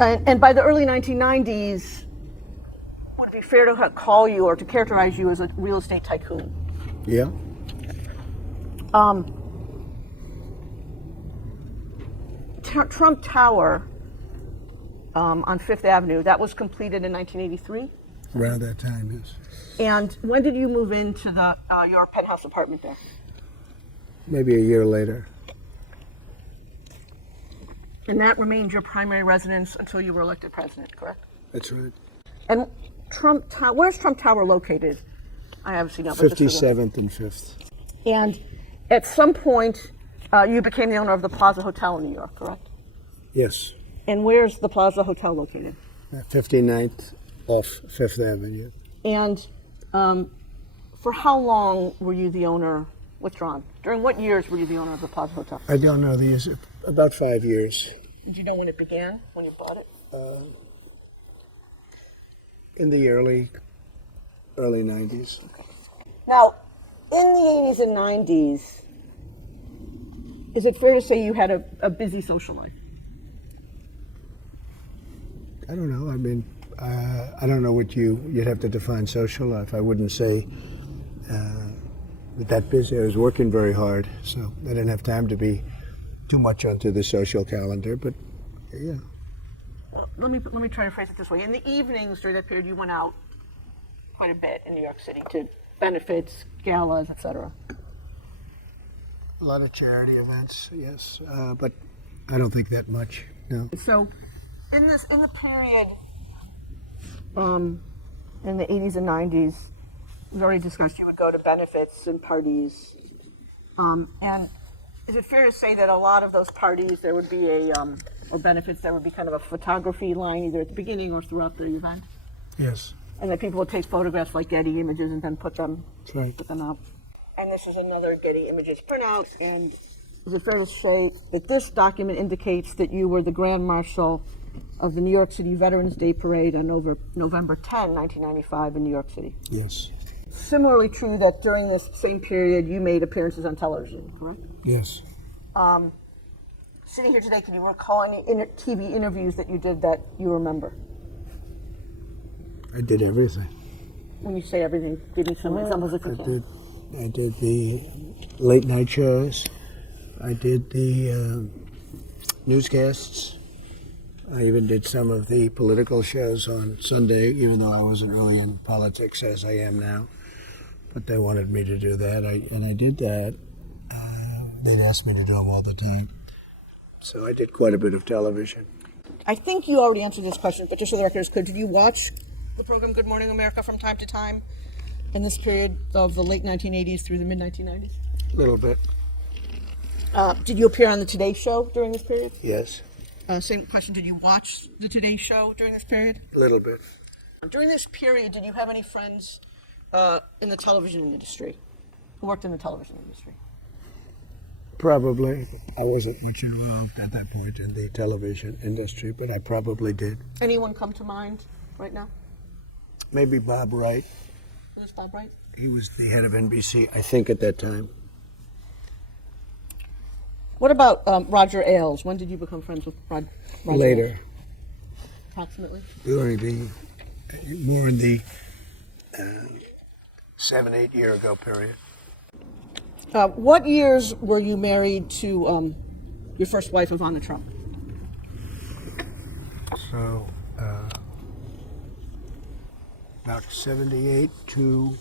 And by the early 1990s, would it be fair to call you or to characterize you as a real estate tycoon? Yeah. Trump Tower on Fifth Avenue, that was completed in 1983? Around that time, yes. And when did you move into your penthouse apartment there? Maybe a year later. And that remained your primary residence until you were elected president, correct? That's right. And where's Trump Tower located? I haven't seen it. 57th and 5th. And at some point, you became the owner of the Plaza Hotel in New York, correct? Yes. And where's the Plaza Hotel located? 59th off 5th Avenue. And for how long were you the owner, withdrawn? During what years were you the owner of the Plaza Hotel? I don't know the years. About 5 years. Did you know when it began, when you bought it? In the early 90s. Okay. Now, in the 80s and 90s, is it fair to say you had a busy social life? I don't know. I mean, I don't know what you'd have to define social life. I wouldn't say that busy. I was working very hard, so I didn't have time to be too much onto the social calendar, but yeah. Let me try to phrase it this way. In the evenings during that period, you went out quite a bit in New York City to benefits, galas, etc. A lot of charity events, yes, but I don't think that much. No. So, in the period, in the 80s and 90s, we've already discussed you would go to benefits and parties, and is it fair to say that a lot of those parties there would be or benefits, there would be kind of a photography line either at the beginning or throughout the event? Yes. And that people would take photographs like Getty Images and then put them out. And this is another Getty Images printout. And is it fair to say that this document indicates that you were the Grand Marshal of the New York City Veterans Day Parade on November 10, 1995 in New York City? Yes. Similarly true that during this same period you made appearances on television, correct? Yes. Sitting here today, can you recall any TV interviews that you did that you remember? I did everything. When you say everything, give me some examples if you can. I did the late night shows. I did the newscasts. I even did some of the political shows on Sunday, even though I wasn't really in politics as I am now. But they wanted me to do that, and I did that. They'd ask me to do them all the time. So I did quite a bit of television. I think you already answered this question, but just so the record is clear, did you watch the program Good Morning America from time to time in this period of the late 1980s through the mid-1990s? A little bit. Did you appear on the Today Show during this period? Yes. Same question, did you watch the Today Show during this period? A little bit. During this period, did you have any friends in the television industry, who worked in the television industry? Probably. I wasn't much involved at that point in the television industry, but I probably did. Anyone come to mind right now? Maybe Bob Wright. Who's Bob Wright? He was the head of NBC, I think, at that time. What about Roger Ailes? When did you become friends with Roger Later. Ailes? Approximately? More in the 7-8 year ago period. What years were you married to your first wife, Ivana Trump? So, about 78 to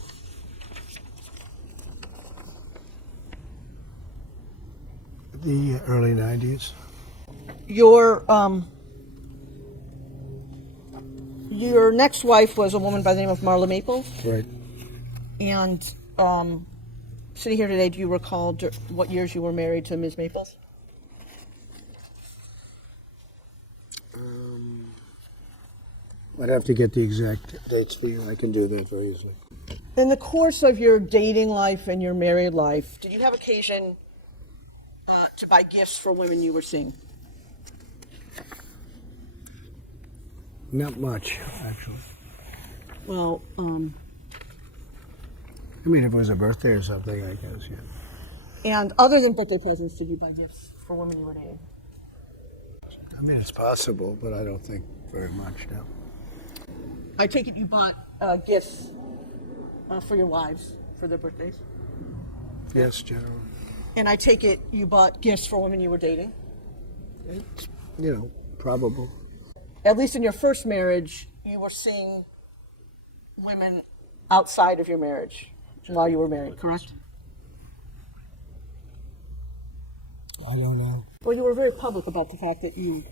the early 90s. Your next wife was a woman by the name of Marla Maples. Right. And sitting here today, do you recall what years you were married to Ms. Maples? I'd have to get the exact dates for you. I can do that very easily. In the course of your dating life and your married life, did you have occasion to buy gifts for women you were seeing? Not much, actually. Well, I mean, if it was a birthday or something, I guess, yeah. And other than birthday presents, did you buy gifts for women you were dating? I mean, it's possible, but I don't think very much now. I take it you bought gifts for your wives for their birthdays? Yes, generally. And I take it you bought gifts for women you were dating? It's, you know, probable. At least in your first marriage, you were seeing women outside of your marriage while you were married, correct? I don't know. Well, you were very public about the fact that you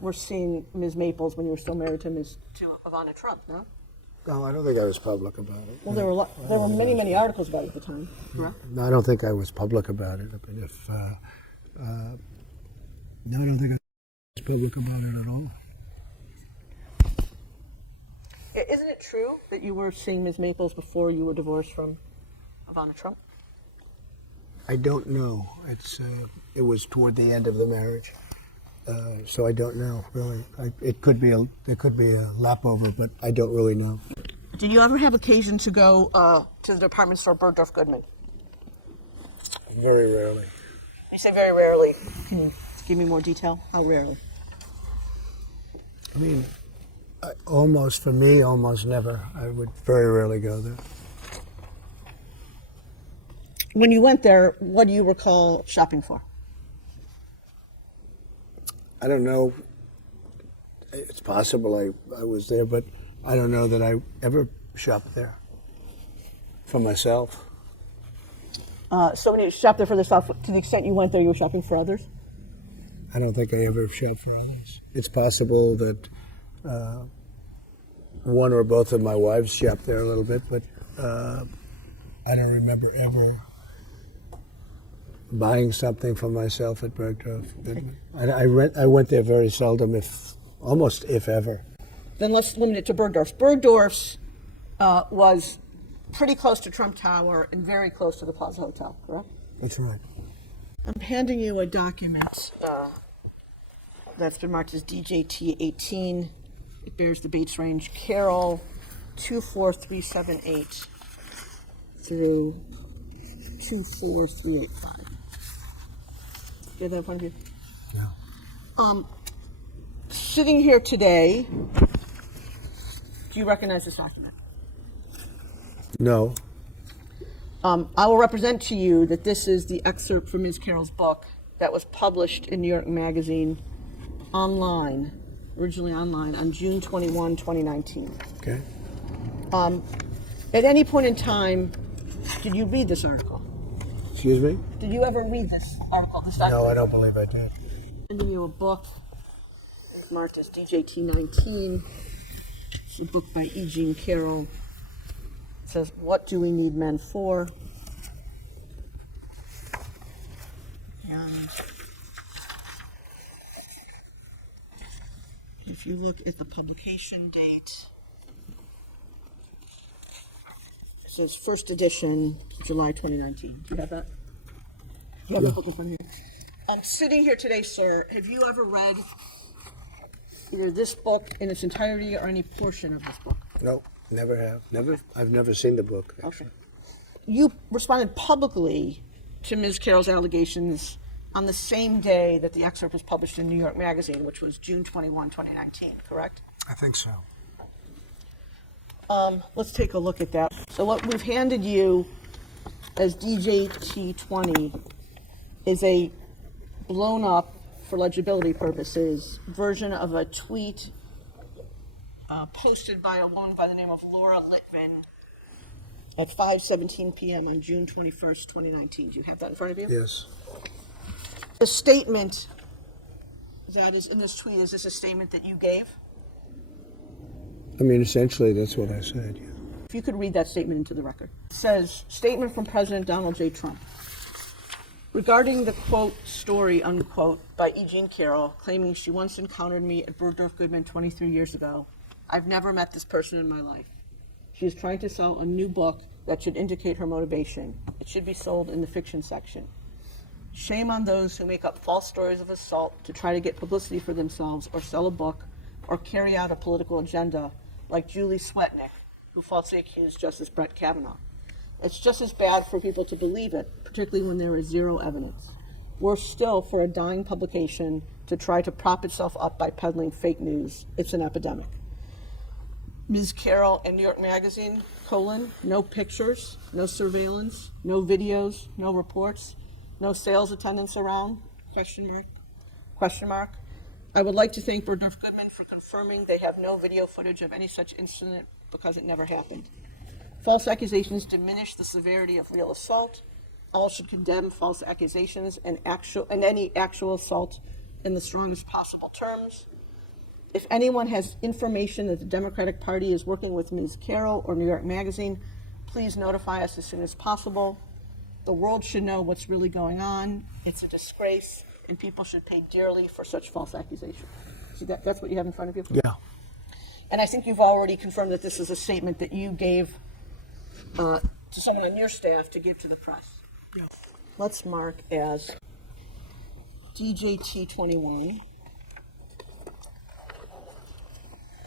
were seeing Ms. Maples when you were still married to Ivana Trump, no? No, I don't think I was public about it. Well, there were many articles about it at the time, correct? No, I don't think I was public about it. I mean, no, I don't think I was public about it at all. Isn't it true that you were seeing Ms. Maples before you were divorced from Ivana Trump? I don't know. It was toward the end of the marriage, so I don't know really. There could be a lap over, but I don't really know. Did you ever have occasion to go to the department store Bergdorf Goodman? Very rarely. You say very rarely. Can you give me more detail? How rarely? I mean, almost never. I would very rarely go there. When you went there, what do you recall shopping for? I don't know. It's possible I was there, but I don't know that I ever shopped there for myself. So when you shopped there for yourself, to the extent you went there, you were shopping for others? I don't think I ever shopped for others. It's possible that one or both of my wives shopped there a little bit, but I don't remember ever buying something for myself at Bergdorf. I went there very seldom, almost if ever. Then let's limit it to Bergdorf's. Bergdorf's was pretty close to Trump Tower and very close to the Plaza Hotel, correct? That's right. I'm handing you a document that's been marked as DJT 18. It bears the Bates range, Carol 24378 through 24385. Do you have that in front of you? Yeah. Sitting here today, do you recognize this document? No. I will represent to you that this is the excerpt from Ms. Carroll's book that was published in New York Magazine originally online, on June 21, 2019. Okay. At any point in time, did you read this article? Excuse me? Did you ever read this article, this document? No, I don't believe I did. I'm sending you a book. It's marked as DJT 19. It's a book by E. Jean Carroll. It says, "What Do We Need Men For?" And if you look at the publication date, it says first edition, July 2019. Do you have that? Do you have that book in front of you? I'm sitting here today, sir. Have you ever read either this book in its entirety or any portion of this book? No, never have. I've never seen the book, actually. Okay. You responded publicly to Ms. Carroll's allegations on the same day that the excerpt was published in New York Magazine, which was June 21, 2019, correct? I think so. Let's take a look at that. So what we've handed you as DJT20 is a blown up, for legibility purposes, version of a tweet posted by a woman by the name of Laura Litvin at 5:17 p.m. on June 21st, 2019. Do you have that in front of you? Yes. The statement that is in this tweet, is this a statement that you gave? I mean, essentially, that's what I said, yeah. If you could read that statement into the record. It says, statement from President Donald J. Trump. Regarding the, quote, story, unquote, by E. Jean Carroll, claiming she once encountered me at Bergdorf Goodman 23 years ago, I've never met this person in my life. She is trying to sell a new book that should indicate her motivation. It should be sold in the fiction section. Shame on those who make up false stories of assault to try to get publicity for themselves or sell a book or carry out a political agenda, like Julie Swetnick, who falsely accused Justice Brett Kavanaugh. It's just as bad for people to believe it, particularly when there is zero evidence. Worse still, for a dying publication to try to prop itself up by peddling fake news. It's an epidemic. Ms. Carroll in New York Magazine, no pictures, no surveillance, no videos, no reports, no sales attendants around, question mark. I would like to thank Bergdorf Goodman for confirming they have no video footage of any such incident because it never happened. False accusations diminish the severity of real assault. All should condemn false accusations and any actual assault in the strongest possible terms. If anyone has information that the Democratic Party is working with Ms. Carroll or New York Magazine, please notify us as soon as possible. The world should know what's really going on. It's a disgrace, and people should pay dearly for such false accusations. See, that's what you have in front of you? Yeah. And I think you've already confirmed that this is a statement that you gave to someone on your staff to give to the press. Yeah. Let's mark as DJT21.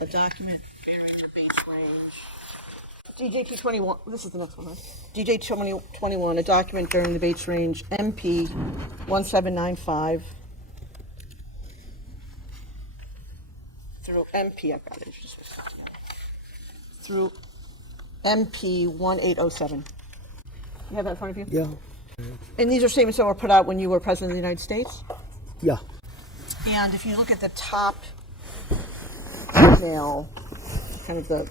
A document bearing the Bates range. DJT21, this is the next one, right? DJT21, a document during the Bates range, MP 1795 through MP, I've got it, through MP 1807. You have that in front of you? Yeah. And these are statements that were put out when you were President of the United States? Yeah. And if you look at the top email, kind of the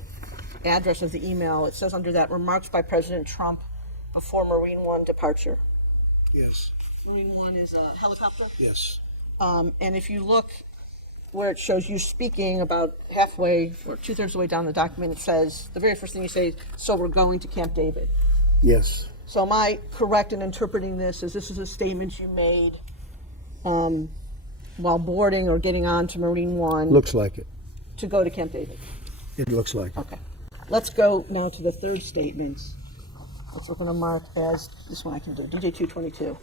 address of the email, it says under that, remarks by President Trump before Marine One departure. Yes. Marine One is a helicopter. Yes. And if you look where it shows you speaking about halfway or 2/3 of the way down the document, it says, the very first thing you say is, so we're going to Camp David. Yes. So am I correct in interpreting this as this is a statement you made while boarding or getting on to Marine One? Looks like it. To go to Camp David? It looks like it. Okay. Let's go now to the third statement. Which we're going to mark as, this one I can do, DJ222.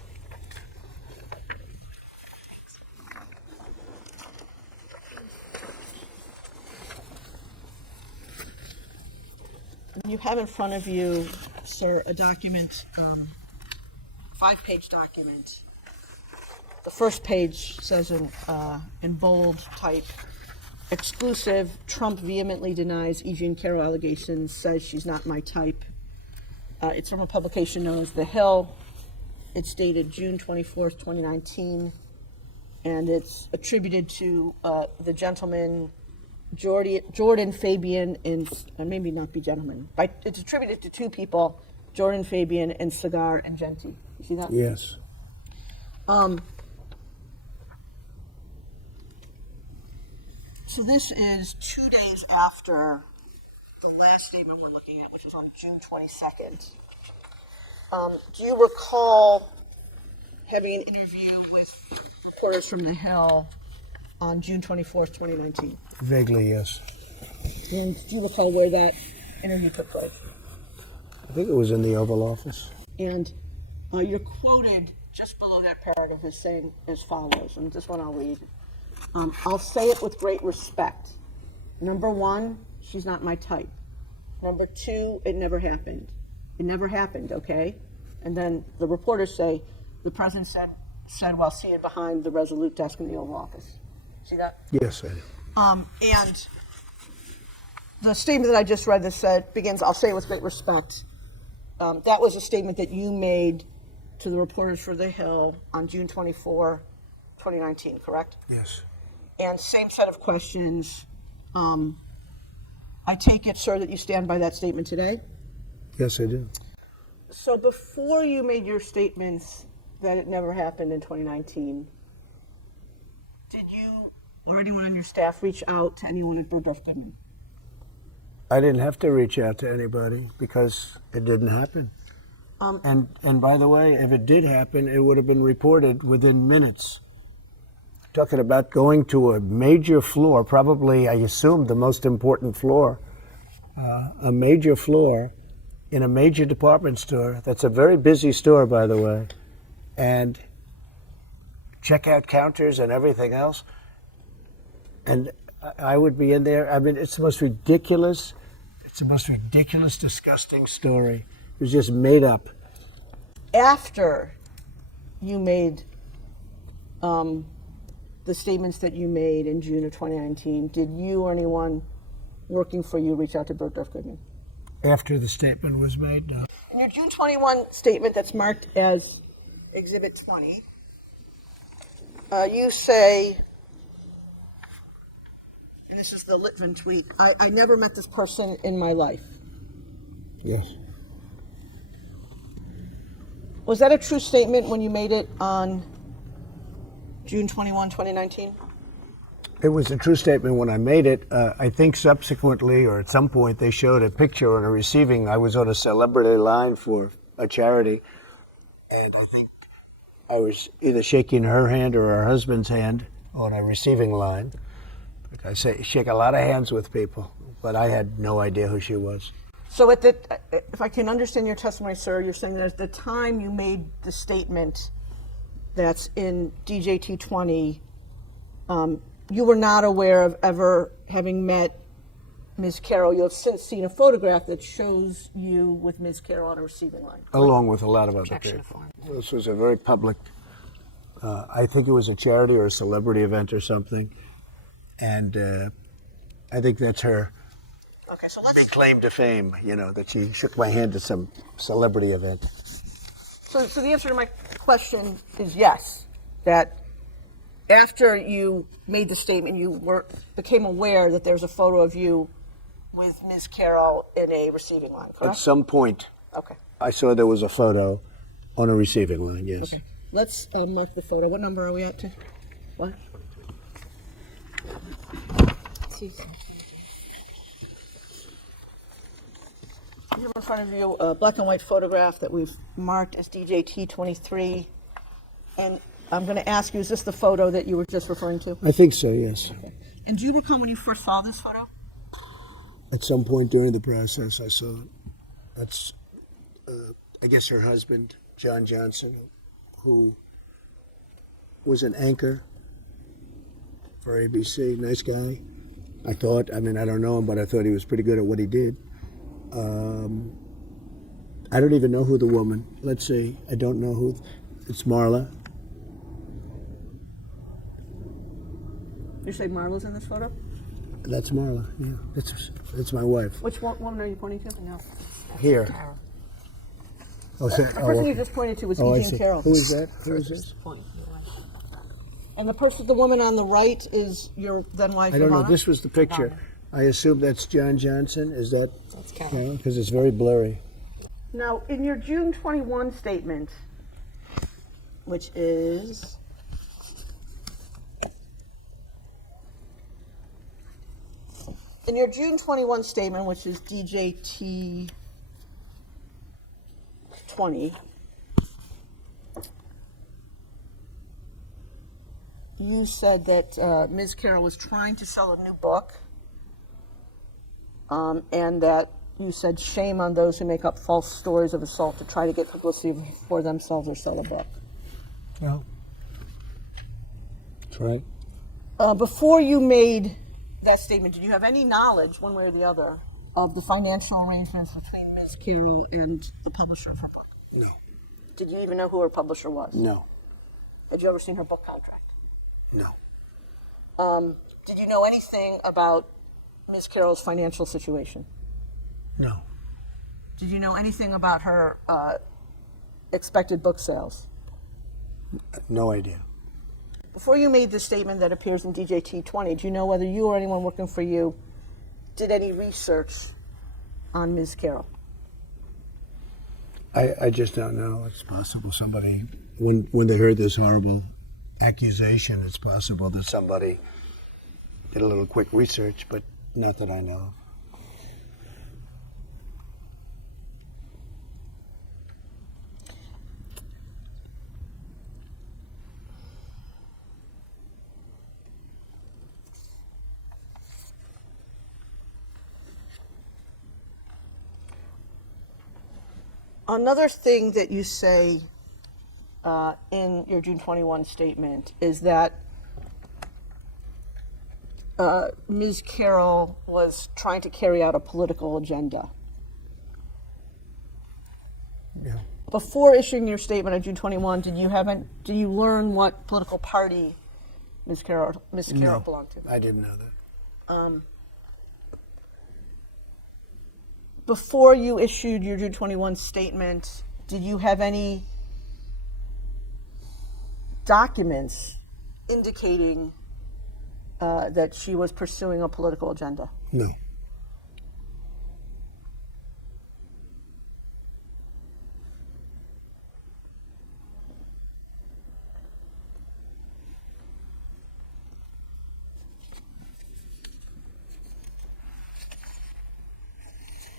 You have in front of you, sir, a document, 5-page document. The first page says in bold type, exclusive, Trump vehemently denies E. Jean Carroll allegations, says she's not my type. It's from a publication known as The Hill. It's dated June 24th, 2019, and it's attributed to the gentleman Jordan Fabian and maybe not be gentleman, but it's attributed to two people, Jordan Fabian and Cigar and Genti. You see that? Yes. So this is 2 days after the last statement we're looking at, which was on June 22nd. Do you recall having an interview with reporters from The Hill on June 24th, 2019? Vaguely, yes. And do you recall where that interview took place? I think it was in the Oval Office. And you're quoted just below that paragraph as saying as follows, and this one I'll read. I'll say it with great respect. Number one, she's not my type. Number two, it never happened. It never happened, okay? And then the reporters say, the president said while seated behind the Resolute desk in the Oval Office. See that? Yes, I do. And the statement that I just read that begins, I'll say it with great respect. That was a statement that you made to the reporters for The Hill on June 24, 2019, correct? Yes. And same set of questions. I take it, sir, that you stand by that statement today? Yes, I do. So before you made your statements that it never happened in 2019, did you or anyone on your staff reach out to anyone at Bergdorf Goodman? I didn't have to reach out to anybody because it didn't happen. And by the way, if it did happen, it would have been reported within minutes. Talking about going to a major floor, probably, I assume, the most important floor, a major floor in a major department store. That's a very busy store, by the way. And checkout counters and everything else. And I would be in there. I mean, it's the most ridiculous, disgusting story. It was just made up. After you made the statements that you made in June of 2019, did you or anyone working for you reach out to Bergdorf Goodman? After the statement was made, no. In your June 21 statement that's marked as Exhibit 20, you say, and this is the Litvin tweet, I never met this person in my life. Yes. Was that a true statement when you made it on June 21, 2019? It was a true statement when I made it. I think subsequently, or at some point, they showed a picture on a receiving. I was on a celebrity line for a charity, and I think I was either shaking her hand or her husband's hand on a receiving line. Like I say, shake a lot of hands with people, but I had no idea who she was. So if I can understand your testimony, sir, you're saying that at the time you made the statement that's in DJT 20, you were not aware of ever having met Ms. Carroll. You have since seen a photograph that shows you with Ms. Carroll on a receiving line. Along with a lot of other people. This was a very public, I think it was a charity or a celebrity event or something. And I think that's her big claim to fame, that she shook my hand at some celebrity event. So the answer to my question is yes, that after you made the statement, you became aware that there's a photo of you with Ms. Carroll in a receiving line, correct? At some point, okay. I saw there was a photo on a receiving line, yes. Okay. Let's mark the photo. What number are we at? What? You have in front of you a black and white photograph that we've marked as DJT 23. And I'm going to ask you, is this the photo that you were just referring to? I think so, yes. Okay. And do you recall when you first saw this photo? At some point during the process, I saw it. That's, I guess, her husband, John Johnson, who was an anchor for ABC. Nice guy. I don't know him, but I thought he was pretty good at what he did. I don't even know who the woman, let's see, I don't know who, it's Marla. You say Marla's in this photo? That's Marla, yeah. That's my wife. Which woman are you pointing to? No. Here. Oh, the person you just pointed to was Jean Carroll. Who is that? Who is this? And the woman on the right is your then wife, I don't know. Ivana? This was the picture. Ivana. I assume that's John Johnson. Is that? That's Carroll. Because it's very blurry. Now, in your June 21 statement, which is DJT 20, you said that Ms. Carroll was trying to sell a new book, and that you said shame on those who make up false stories of assault to try to get publicity for themselves or sell a book. No. That's right. Before you made that statement, did you have any knowledge, one way or the other, of the financial arrangements between Ms. Carroll and the publisher of her book? No. Did you even know who her publisher was? No. Had you ever seen her book contract? No. Did you know anything about Ms. Carroll's financial situation? No. Did you know anything about her expected book sales? No idea. Before you made the statement that appears in DJT 20, do you know whether you or anyone working for you did any research on Ms. Carroll? I just don't know. It's possible somebody, when they heard this horrible accusation, it's possible that somebody did a little quick research, but not that I know of. Another thing that you say in your June 21 statement is that Ms. Carroll was trying to carry out a political agenda. Yeah. before issuing your statement on June 21, did you learn what political party Ms. Carroll belonged to? I didn't know that. Before you issued your June 21 statement, did you have any documents indicating that she was pursuing a political agenda? No.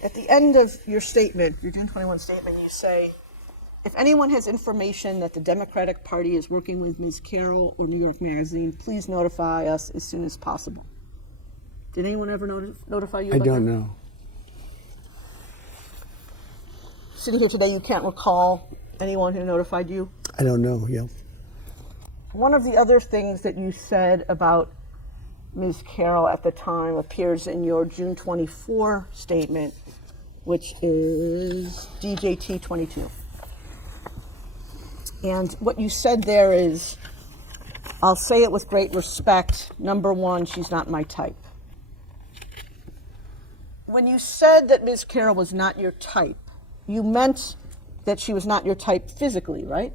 At the end of your statement, your June 21 statement, you say, if anyone has information that the Democratic Party is working with Ms. Carroll or New York Magazine, please notify us as soon as possible. Did anyone ever notify you I about that? don't know. Sitting here today, you can't recall anyone who notified you? I don't know, yeah. One of the other things that you said about Ms. Carroll at the time appears in your June 24 statement, which is DJT 22. And what you said there is, I'll say it with great respect, number one, she's not my type. When you said that Ms. Carroll was not your type, you meant that she was not your type physically, right?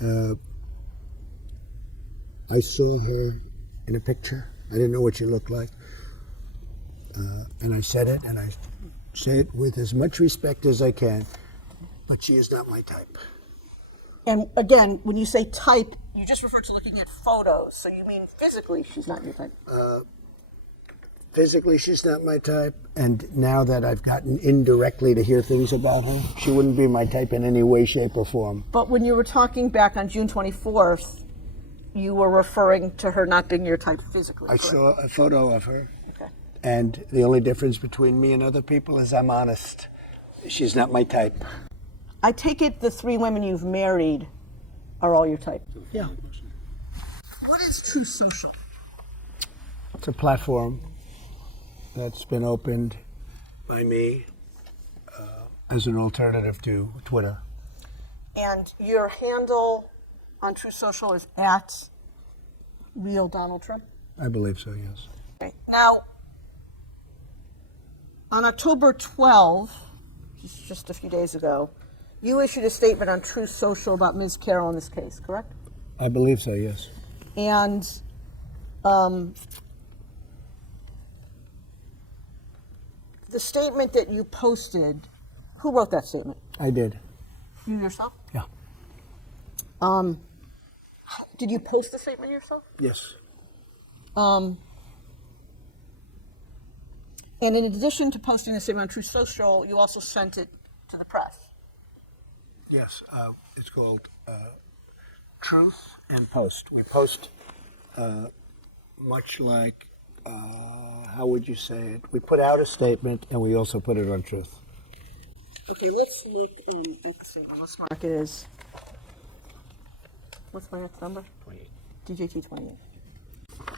I saw her in a picture. I didn't know what she looked like. And I said it, and I say it with as much respect as I can, but she is not my type. And again, when you say type, you just refer to looking at photos, so you mean physically she's not your type. Physically, she's not my type, and now that I've gotten indirectly to hear things about her, she wouldn't be my type in any way, shape, or form. But when you were talking back on June 24th, you were referring to her not being your type physically. I saw a photo of her, Okay. and the only difference between me and other people is I'm honest. She's not my type. I take it the three women you've married are all your type. Yeah. What is True Social? It's a platform that's been opened by me as an alternative to Twitter. And your handle on True Social is at Real Donald Trump? I believe so, yes. Okay. Now, on October 12th, just a few days ago, you issued a statement on True Social about Ms. Carroll in this case, correct? I believe so, yes. And the statement that you posted, who wrote that statement? I did. You yourself? Yeah. Did you post the statement yourself? Yes. And in addition to posting the statement on True Social, you also sent it to the press. Yes. It's called Truth and Post. We post much like, how would you say it? We put out a statement and we also put it on Truth. Okay, let's look at the statement. Let's mark it as, what's my next number? 28. DJT 28.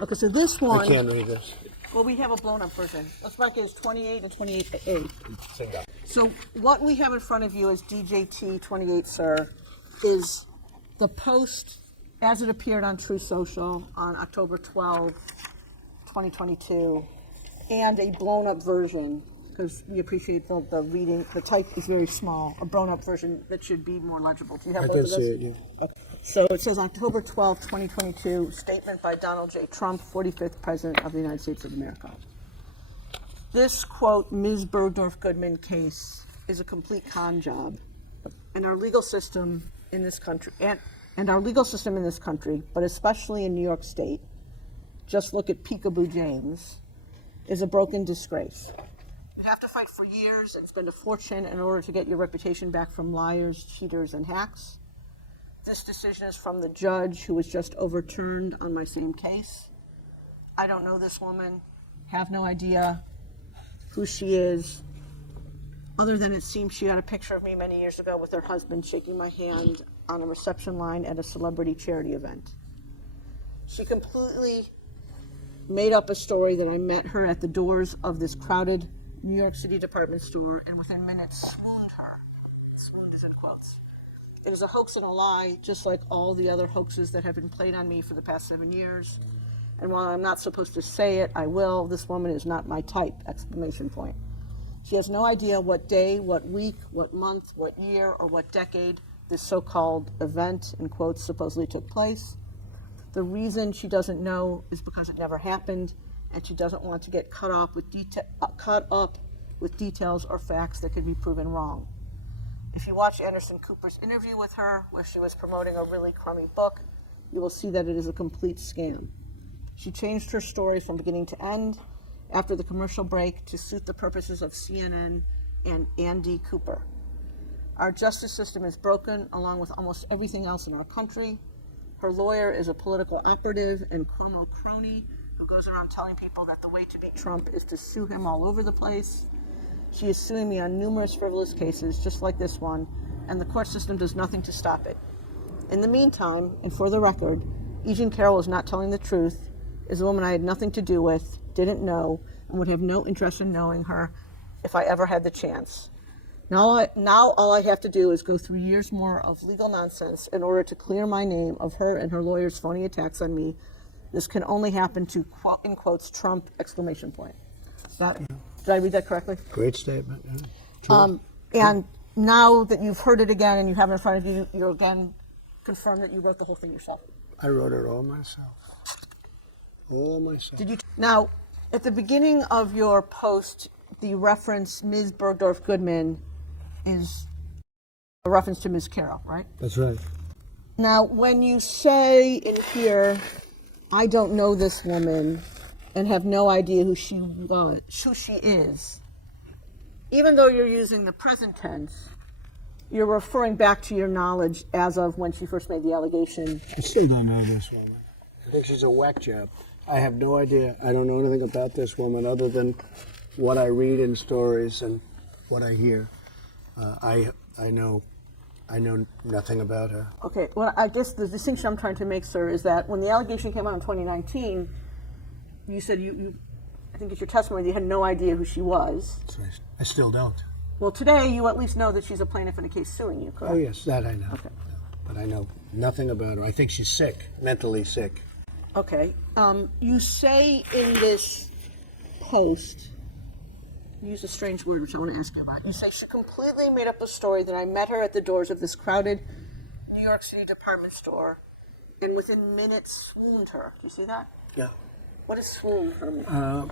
Okay, so this one, I can't read this. well, we have a blown up version. Let's mark it as 28 and 28A. Single. So what we have in front of you is DJT 28, sir, is the post as it appeared on True Social on October 12, 2022, and a blown up version, because we appreciate the reading. The type is very small. A blown up version that should be more legible. Do you have I both can of those? see it, yeah. Okay. So it says October 12, 2022, statement by Donald J. Trump, 45th President of the United States of America. This, quote, Ms. Bergdorf Goodman case is a complete con job. And our legal system in this country, and our legal system in this country, but especially in New York State, just look at Peekaboo James, is a broken disgrace. You'd have to fight for years and spend a fortune in order to get your reputation back from liars, cheaters, and hacks. This decision is from the judge who was just overturned on my same case. I don't know this woman, have no idea who she is, other than it seems she got a picture of me many years ago with her husband shaking my hand on a reception line at a celebrity charity event. She completely made up a story that I met her at the doors of this crowded New York City department store and within minutes swooned her. Swooned is in quotes. It is a hoax and a lie, just like all the other hoaxes that have been played on me for the past 7 years. And while I'm not supposed to say it, I will. This woman is not my type, exclamation point. She has no idea what day, what week, what month, what year, or what decade this so-called event, in quotes, supposedly took place. The reason she doesn't know is because it never happened, and she doesn't want to get caught up with details or facts that could be proven wrong. If you watch Anderson Cooper's interview with her, where she was promoting a really crummy book, you will see that it is a complete scam. She changed her story from beginning to end after the commercial break to suit the purposes of CNN and Andy Cooper. Our justice system is broken, along with almost everything else in our country. Her lawyer is a political operative and Cuomo crony who goes around telling people that the way to beat Trump is to sue him all over the place. She is suing me on numerous frivolous cases, just like this one, and the court system does nothing to stop it. In the meantime, and for the record, E. Jean Carroll is not telling the truth, is a woman I had nothing to do with, didn't know, and would have no interest in knowing her if I ever had the chance. Now all I have to do is go through years more of legal nonsense in order to clear my name of her and her lawyer's phony attacks on me. This can only happen to, in quotes, Trump, exclamation point. Did I read that correctly? Great statement. And now that you've heard it again and you have it in front of you, you again confirm that you wrote the whole thing yourself. I wrote it all myself. All myself. Did you? Now, at the beginning of your post, the reference Ms. Bergdorf Goodman is a reference to Ms. Carroll, right? That's right. Now, when you say in here, I don't know this woman and have no idea who she is, even though you're using the present tense, you're referring back to your knowledge as of when she first made the allegation. I still don't know this woman. I think she's a whack job. I have no idea. I don't know anything about this woman other than what I read in stories and what I hear. I know nothing about her. Okay, well, I guess the distinction I'm trying to make, sir, is that when the allegation came out in 2019, you said I think it's your testimony, that you had no idea who she was. I still don't. Well, today you at least know that she's a plaintiff in a case suing you, correct? Oh, yes, that I know. Okay. But I know nothing about her. I think she's sick, mentally sick. Okay. You say in this post, you use a strange word which I want to ask you about. You say she completely made up a story that I met her at the doors of this crowded New York City department store and within minutes swooned her. Do you see that? Yeah. What does swoon her mean?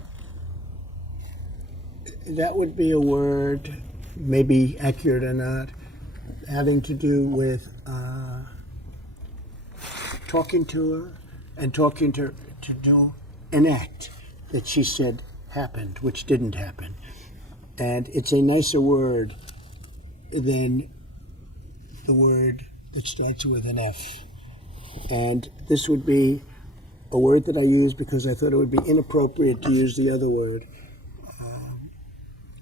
That would be a word, maybe accurate or not, having to do with talking to her and talking to her to do an act that she said happened, which didn't happen. And it's a nicer word than the word that starts with an F. And this would be a word that I use because I thought it would be inappropriate to use the other word.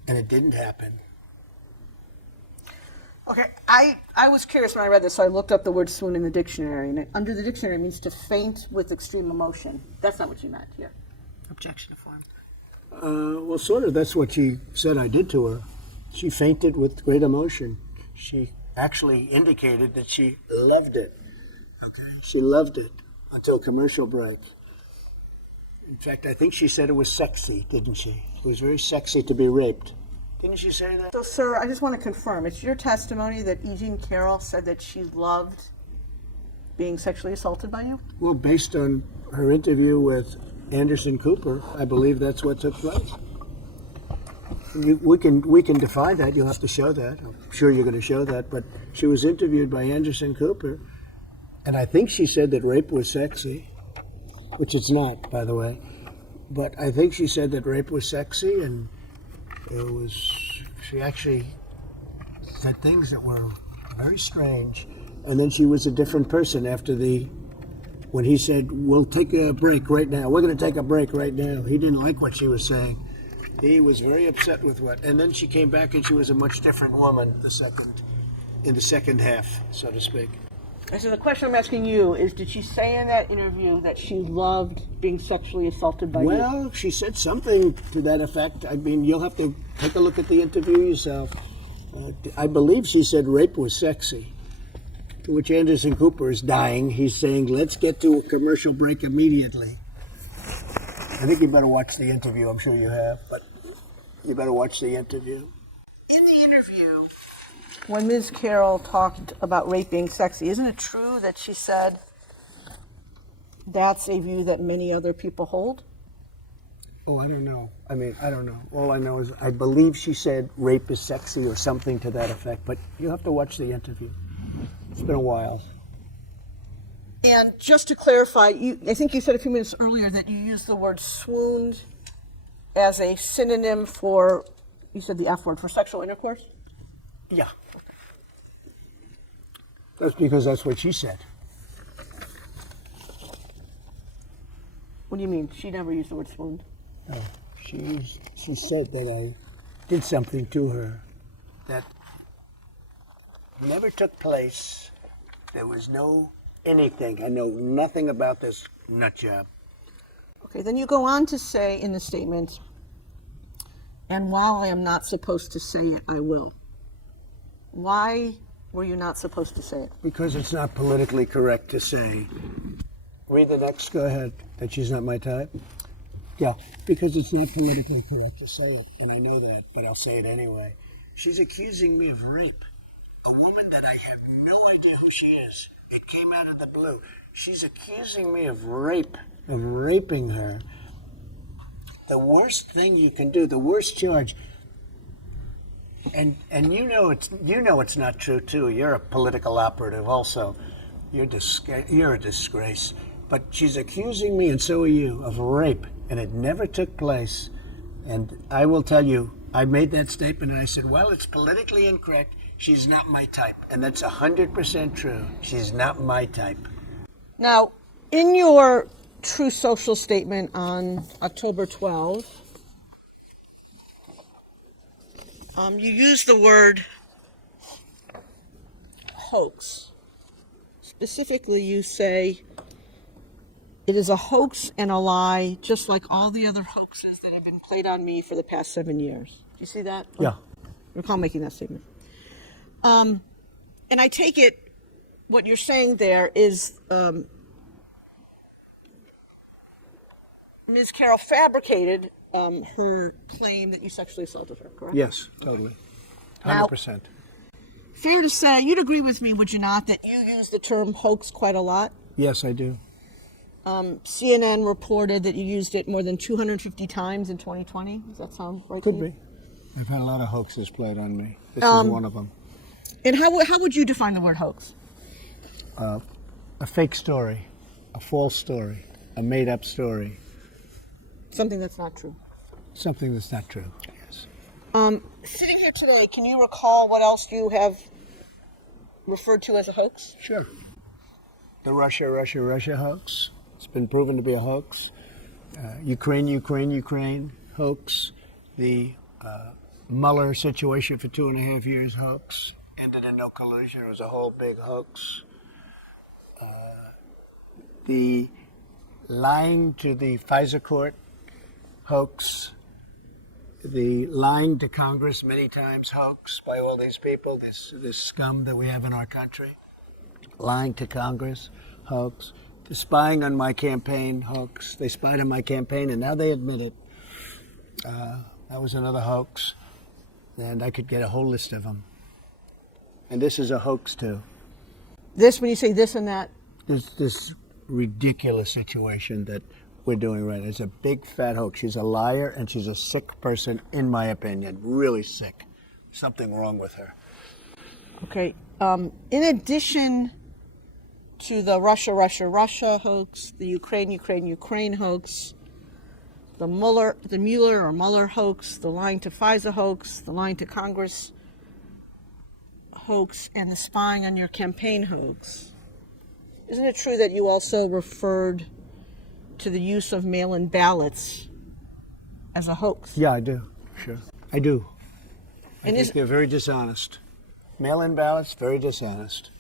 And it didn't happen. Okay, I was curious when I read this, so I looked up the word swoon in the dictionary, and under the dictionary it means to faint with extreme emotion. That's not what you meant here. Objection to form. Well, sort of. That's what she said I did to her. She fainted with great emotion. She actually indicated that she loved it. Okay, she loved it until commercial break. In fact, I think she said it was sexy, didn't she? It was very sexy to be raped. Didn't she say that? So, sir, I just want to confirm, it's your testimony that E. Jean Carroll said that she loved being sexually assaulted by you? Well, based on her interview with Anderson Cooper, I believe that's what took place. We can define that. You'll have to show that. I'm sure you're going to show that. But she was interviewed by Anderson Cooper, and I think she said that rape was sexy, which it's not, by the way. But I think she said that rape was sexy, and she actually said things that were very strange. And then she was a different person after when he said, we'll take a break right now. We're going to take a break right now. He didn't like what she was saying. He was very upset with and then she came back and she was a much different woman in the second half, so to speak. And so the question I'm asking you is, did she say in that interview that she loved being sexually assaulted by you? Well, she said something to that effect. I mean, you'll have to take a look at the interview yourself. I believe she said rape was sexy. to which Anderson Cooper is dying. He's saying, let's get to a commercial break immediately. I think you better watch the interview. I'm sure you have, but you better watch the interview. In the interview, when Ms. Carroll talked about rape being sexy, isn't it true that she said that's a view that many other people hold? Oh, I don't know. I don't know. All I know is I believe she said rape is sexy or something to that effect, but you have to watch the interview. It's been a while. And just to clarify, I think you said a few minutes earlier that you used the word swooned as a synonym for, you said the F word, for sexual intercourse? Yeah. That's because that's what she said. What do you mean? She never used the word swooned. No, she said that I did something to her that never took place. There was no anything. I know nothing about this nut job. Okay, then you go on to say in the statement, and while I am not supposed to say it, I will. Why were you not supposed to say it? Because it's not politically correct to say. Read the next, go ahead. That she's not my type? Yeah, because it's not politically correct to say it, and I know that, but I'll say it anyway. She's accusing me of rape. A woman that I have no idea who she is. It came out of the blue. She's accusing me of rape, of raping her. The worst thing you can do, the worst charge, and you know it's not true too. You're a political operative also. You're a disgrace. But she's accusing me, and so are you, of rape, and it never took place. And I will tell you, I made that statement, and I said, well, it's politically incorrect. She's not my type. And that's 100% true. She's not my type. Now, in your True Social statement on October 12, you use the word hoax. Specifically, you say, it is a hoax and a lie, just like all the other hoaxes that have been played on me for the past 7 years. Do you see that? Yeah. I recall making that statement. And I take it, what you're saying there is Ms. Carroll fabricated her claim that you sexually assaulted her, correct? Yes, totally. 100%. Fair to say, you'd agree with me, would you not, that you use the term hoax quite a lot? Yes, I do. CNN reported that you used it more than 250 times in 2020. Does that sound right to you? Could be. I've had a lot of hoaxes played on me. This is one of them. And how would you define the word hoax? A fake story, a false story, a made-up story. Something that's not true. Something that's not true, yes. Sitting here today, can you recall what else you have referred to as a hoax? Sure. The Russia hoax. It's been proven to be a hoax. Ukraine hoax. The Mueller situation for 2.5 years hoax. Ended in no collusion. It was a whole big hoax. The lying to the Pfizer court hoax. The lying to Congress many times hoax by all these people, this scum that we have in our country. Lying to Congress hoax. The spying on my campaign hoax. They spied on my campaign and now they admit it. That was another hoax. And I could get a whole list of them. And this is a hoax too. This, when you say this and that? This ridiculous situation that we're doing right now. It's a big fat hoax. She's a liar and she's a sick person, in my opinion. Really sick. Something wrong with her. Okay. In addition to the Russia hoax, the Ukraine hoax, the Mueller hoax, the lying to Pfizer hoax, the lying to Congress hoax, and the spying on your campaign hoax, isn't it true that you also referred to the use of mail-in ballots as a hoax? Yeah, I do. Sure. I do. I And think they're very dishonest. Mail-in ballots, very dishonest.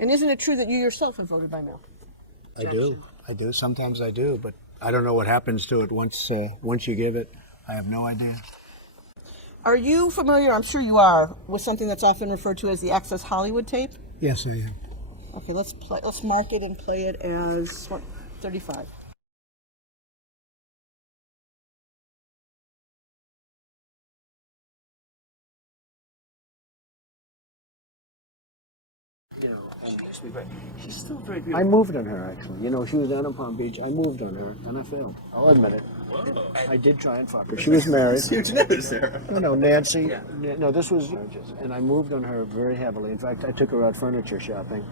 And isn't it true that you yourself have voted by mail? I do. Sometimes I do, but I don't know what happens to it once you give it. I have no idea. Are you familiar, I'm sure you are, with something that's often referred to as the Access Hollywood tape? Yes, I am. Okay, let's mark it and play it as 35. She's still very beautiful. I moved on her, actually. You know, she was down in Palm Beach. I moved on her, and I failed. I'll admit it. Whoa. I did try and fuck her. She was married. Huge news there. No, Nancy. No, this was... And I moved on her very heavily. In fact, I took her out furniture shopping.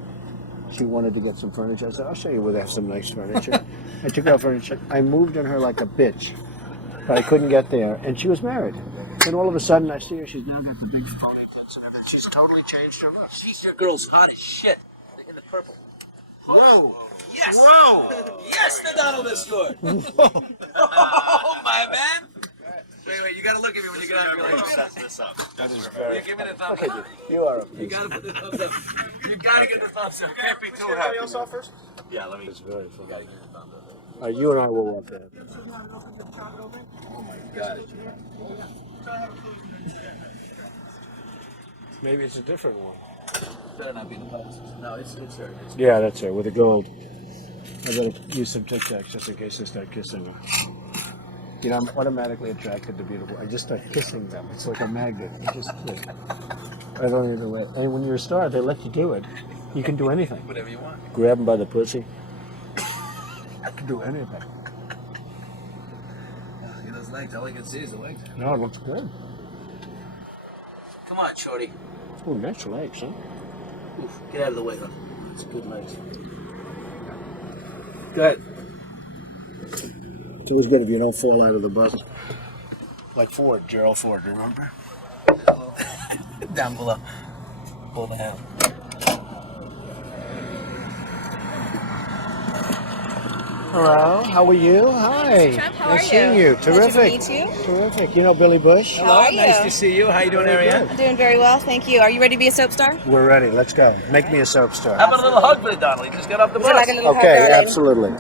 She wanted to get some furniture. I said, I'll show you where they have some nice furniture. I took her out furniture. I moved on her like a bitch, but I couldn't get there. And she was married. Then all of a sudden, I see her. She's now got the big phony tits and everything. She's totally changed her look. That girl's hot as shit. In the purple. Whoa. Yes. Whoa. Yes, the Donald has scored. Oh, my man. Wait, you gotta look at me when you get out of your Set this up. That is very... You give me the thumbs up. You are a... You gotta put the thumbs up. You gotta get the thumbs up. Can't be too Everybody happy. else off first? Yeah, let me... It's very fun. You gotta get the thumbs up. You and I will walk that. Oh my god. Maybe it's a different one. Better not be the thumbs. No, it's her. Yeah, that's her, with the gold. I better use some Tic Tacs just in case I start kissing her. You know, I'm automatically attracted to beautiful. I just start kissing them. It's like a magnet. You just click. I don't even know. And when you're a star, they let you do it. You can do anything. Whatever you want. Grab them by the pussy. I can do anything. See those legs? All you can see is the legs. No, it looks good. Come on, shorty. Oh, nice legs, huh? Oof, get out of the way, huh? It's good legs. Go ahead. It's always good if you don't fall out of the bus. Like Ford, Gerald Ford, remember? Down below. Pull the hand. Hello, how are you? Hi. Trump, how nice are seeing you? you. Terrific. Pleasure to meet you. Terrific. You know Billy Bush? How are Nice you? to see you. How you doing, Very Ariane? good. Doing very well, thank you. Are you ready to be a soap star? We're ready. Let's go. Make me a soap star. How about a little hug for the Donald? He just got off the Would you like a bus. little hug, Okay, darling? absolutely.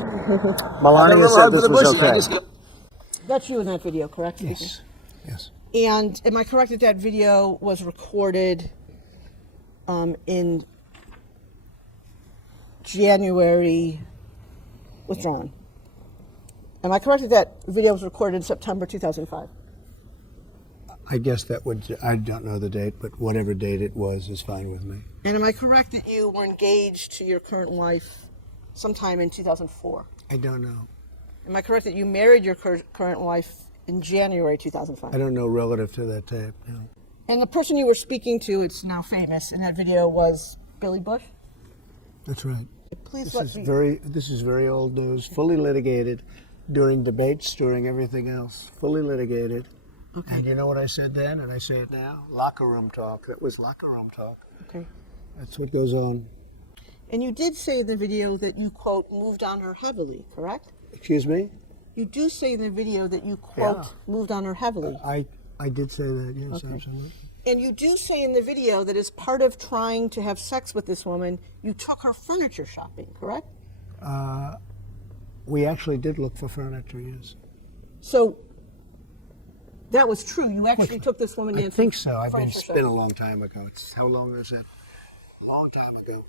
Melania said this was okay. That's you in that video, correct? Yes. Yes. And am I correct that that video was recorded in January, withdrawn? Am I correct that that video was recorded in September 2005? I guess that would, I don't know the date, but whatever date it was is fine with me. And am I correct that you were engaged to your current wife sometime in 2004? I don't know. Am I correct that you married your current wife in January 2005? I don't know relative to that tape, no. And the person you were speaking to, it's now famous in that video, was Billy Bush? That's right. Please This let is me... this is very old news, fully litigated during debates, during everything else, fully litigated. Okay. And you know what I said then, and I say it now? Locker room talk. That was locker room talk. Okay. That's what goes on. And you did say in the video that you, quote, moved on her heavily, correct? Excuse me? You do say in the video that you, quote, Yeah. moved on her heavily. I did say that, yes, Okay. absolutely. And you do say in the video that as part of trying to have sex with this woman, you took her furniture shopping, correct? We actually did look for furniture, yes. So that was true. You actually took this woman in. I think so. furniture It's been a shopping. long time ago. How long is it? Long time ago.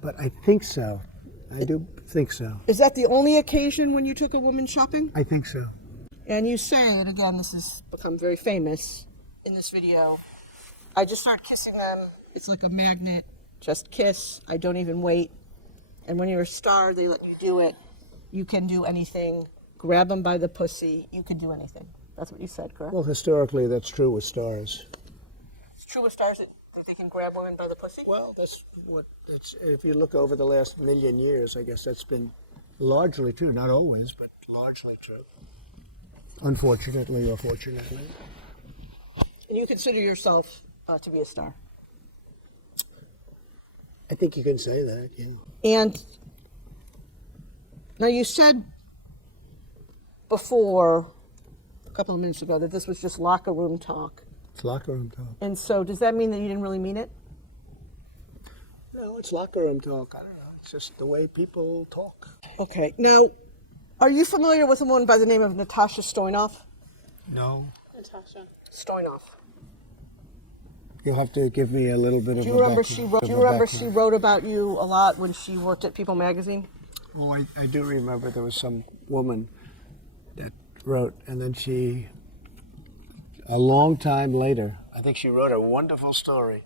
But I think so. I do think so. Is that the only occasion when you took a woman shopping? I think so. And you say, and again, this has become very famous in this video, I just start kissing them. It's like a magnet. Just kiss. I don't even wait. And when you're a star, they let you do it. You can do anything. Grab them by the pussy. You can do anything. That's what you said, correct? Well, historically, that's true with stars. It's true with stars that they can grab women by the pussy? Well, if you look over the last million years, I guess that's been largely true. Not always, but largely true. Unfortunately or fortunately. And you consider yourself to be a star? I think you can say that, yeah. And now you said before, a couple of minutes ago, that this was just locker room talk. It's locker room talk. And so does that mean that you didn't really mean it? No, it's locker room talk. I don't know. It's just the way people talk. Okay. Now, are you familiar with a woman by the name of Natasha Stoynoff? No. Natasha. Stoynoff. You'll have to give me a little bit of Do you remember she wrote about you a lot when she worked at People magazine? Oh, I do remember there was some woman that wrote, and then she, a long time later, I think she wrote a wonderful story,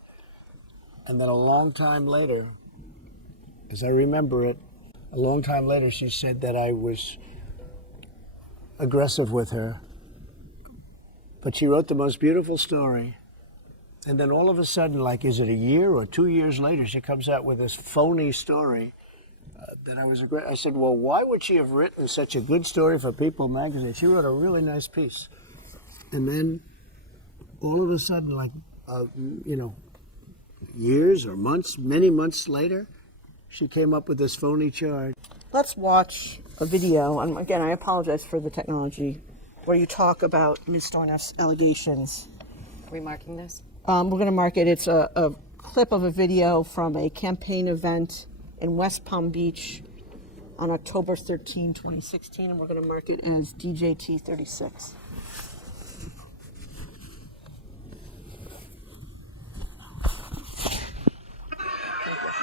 and then a long time later, as I remember it, a long time later she said that I was aggressive with her, but she wrote the most beautiful story. And then all of a sudden, like, is it a year or 2 years later, she comes out with this phony story that I said, well, why would she have written such a good story for People magazine? She wrote a really nice piece. And then all of a sudden, like, years or months, many months later, she came up with this phony charge. Let's watch a video, and again, I apologize for the technology, where you talk about Ms. Stornoff's allegations. Are we marking this? We're going to mark it. It's a clip of a video from a campaign event in West Palm Beach on October 13, 2016, and we're going to mark it as DJT36.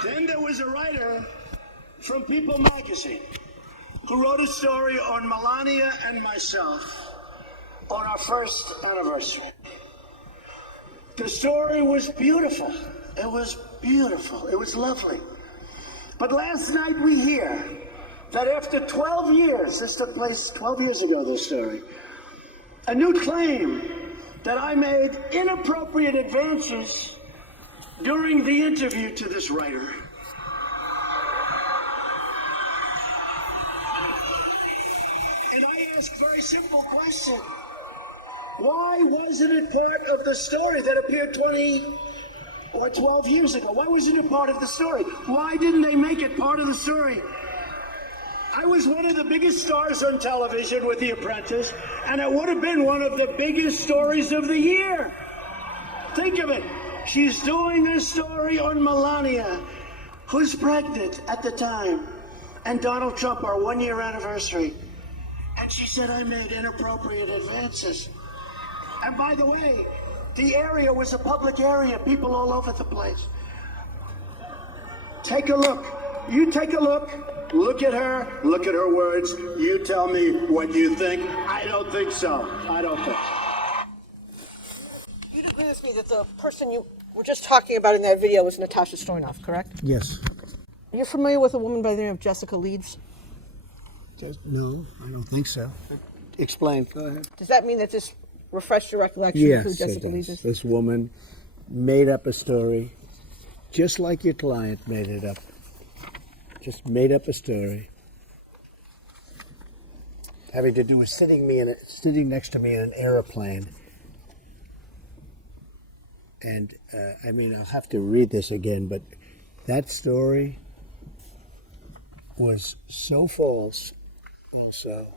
Then there was a writer from People magazine who wrote a story on Melania and myself on our first anniversary. The story was beautiful. It was beautiful. It was lovely. But last night we hear that after 12 years, this took place 12 years ago, this story, a new claim that I made inappropriate advances during the interview to this writer. And I ask a very simple question. Why wasn't it part of the story that appeared 20 or 12 years ago? Why wasn't it part of the story? Why didn't they make it part of the story? I was one of the biggest stars on television with The Apprentice, and it would have been one of the biggest stories of the year. Think of it. She's doing a story on Melania, who's pregnant at the time, and Donald Trump, our one-year anniversary. And she said I made inappropriate advances. And by the way, the area was a public area, people all over the place. Take a look. You take a look. Look at her words. You tell me what you think. I don't think so. I don't think so. You'd agree with me that the person you were just talking about in that video was Natasha Stornoff, correct? Yes. You're familiar with a woman by the name of Jessica Leeds? No, I don't think so. Explain. Go ahead. Does that mean that this refreshed your recollection of who Yes, Jessica it Leeds does. is? This woman made up a story, just like your client made it up. Just made up a story, having to do with sitting next to me in an airplane. And I mean, I'll have to read this again, but that story was so false, also.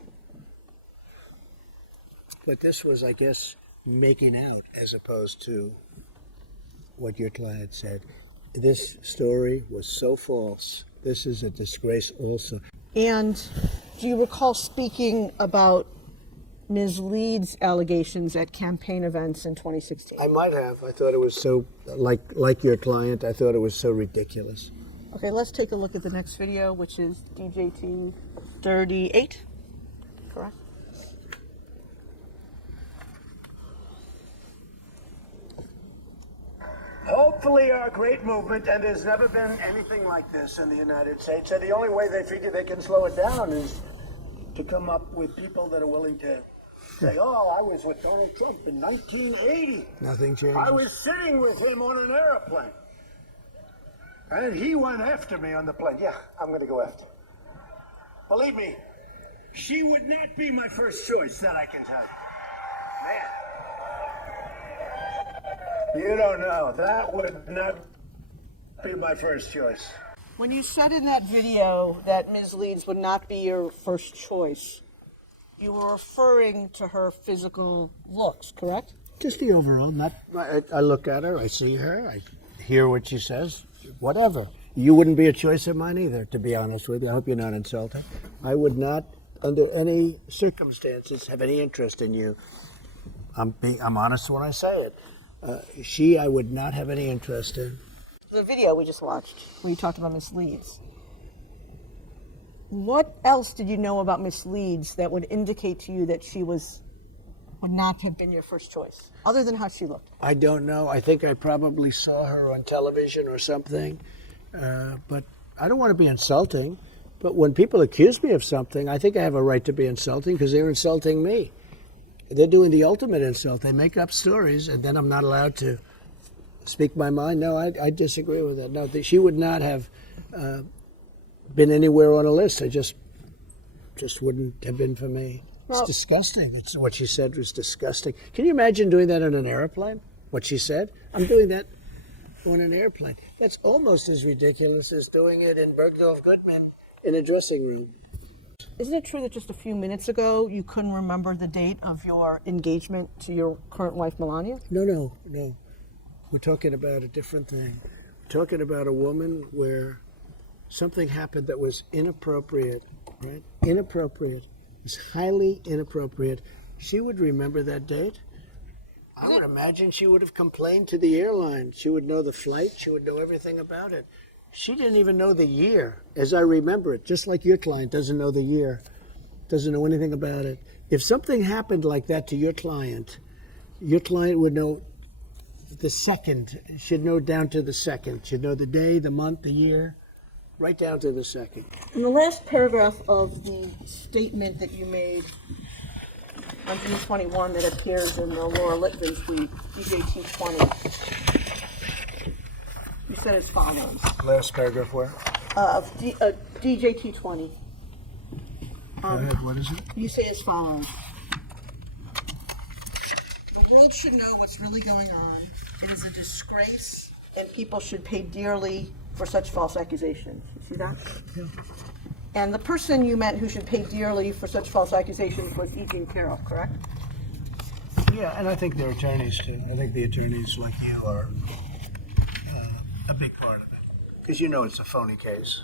But this was, I guess, making out as opposed to what your client said. This story was so false. This is a disgrace also. And do you recall speaking about Ms. Leeds' allegations at campaign events in 2016? I might have. I thought it was so, like your client, I thought it was so ridiculous. Okay, let's take a look at the next video, which is DJT 38, correct? Hopefully our great movement, and there's never been anything like this in the United States, and the only way they figure they can slow it down is to come up with people that are willing to say, oh, I was with Donald Trump in 1980. Nothing changed. I was sitting with him on an airplane. And he went after me on the plane. Yeah, I'm going to go after. Believe me, she would not be my first choice, that I can tell you. Man. You don't know. That would not be my first choice. When you said in that video that Ms. Leeds would not be your first choice, you were referring to her physical looks, correct? Just the overall. I look at her, I see her, I hear what she says, whatever. You wouldn't be a choice of mine either, to be honest with you. I hope you're not insulted. I would not, under any circumstances, have any interest in you. I'm honest when I say it. She, I would not have any interest in. The video we just watched, where you talked about Miss Leeds. What else did you know about Miss Leeds that would indicate to you that she would not have been your first choice, other than how she looked? I don't know. I think I probably saw her on television or something. But I don't want to be insulting. But when people accuse me of something, I think I have a right to be insulting because they're insulting me. They're doing the ultimate insult. They make up stories, and then I'm not allowed to speak my mind. No, I disagree with that. No, she would not have been anywhere on a list. I just wouldn't have been for me. It's disgusting. It's what she said was disgusting. Can you imagine doing that on an airplane? What she said? I'm doing that on an airplane. That's almost as ridiculous as doing it in Bergdorf Goodman in a dressing room. Isn't it true that just a few minutes ago you couldn't remember the date of your engagement to your current wife, Melania? No. We're talking about a different thing. We're talking about a woman where something happened that was inappropriate, right? Inappropriate. It was highly inappropriate. She would remember that date. I would imagine she would have complained to the airline. She would know the flight. She would know everything about it. She didn't even know the year, as I remember it, just like your client doesn't know the year, doesn't know anything about it. If something happened like that to your client would know the second, should know down to the second, should know the day, the month, the year, right down to the second. In the last paragraph of the statement that you made on June 21 that appears in the Laura Litvin tweet, DJT20, you said as follows. Last paragraph where? DJT20. Go ahead, what is it? You say as follows. The world should know what's really going on. It is a disgrace, and people should pay dearly for such false accusations. You see that? Yeah. And the person you meant who should pay dearly for such false accusations was E. Jean Carroll, correct? Yeah, and I think their attorneys too. I think the attorneys like you are a big part of it. Because you know it's a phony case.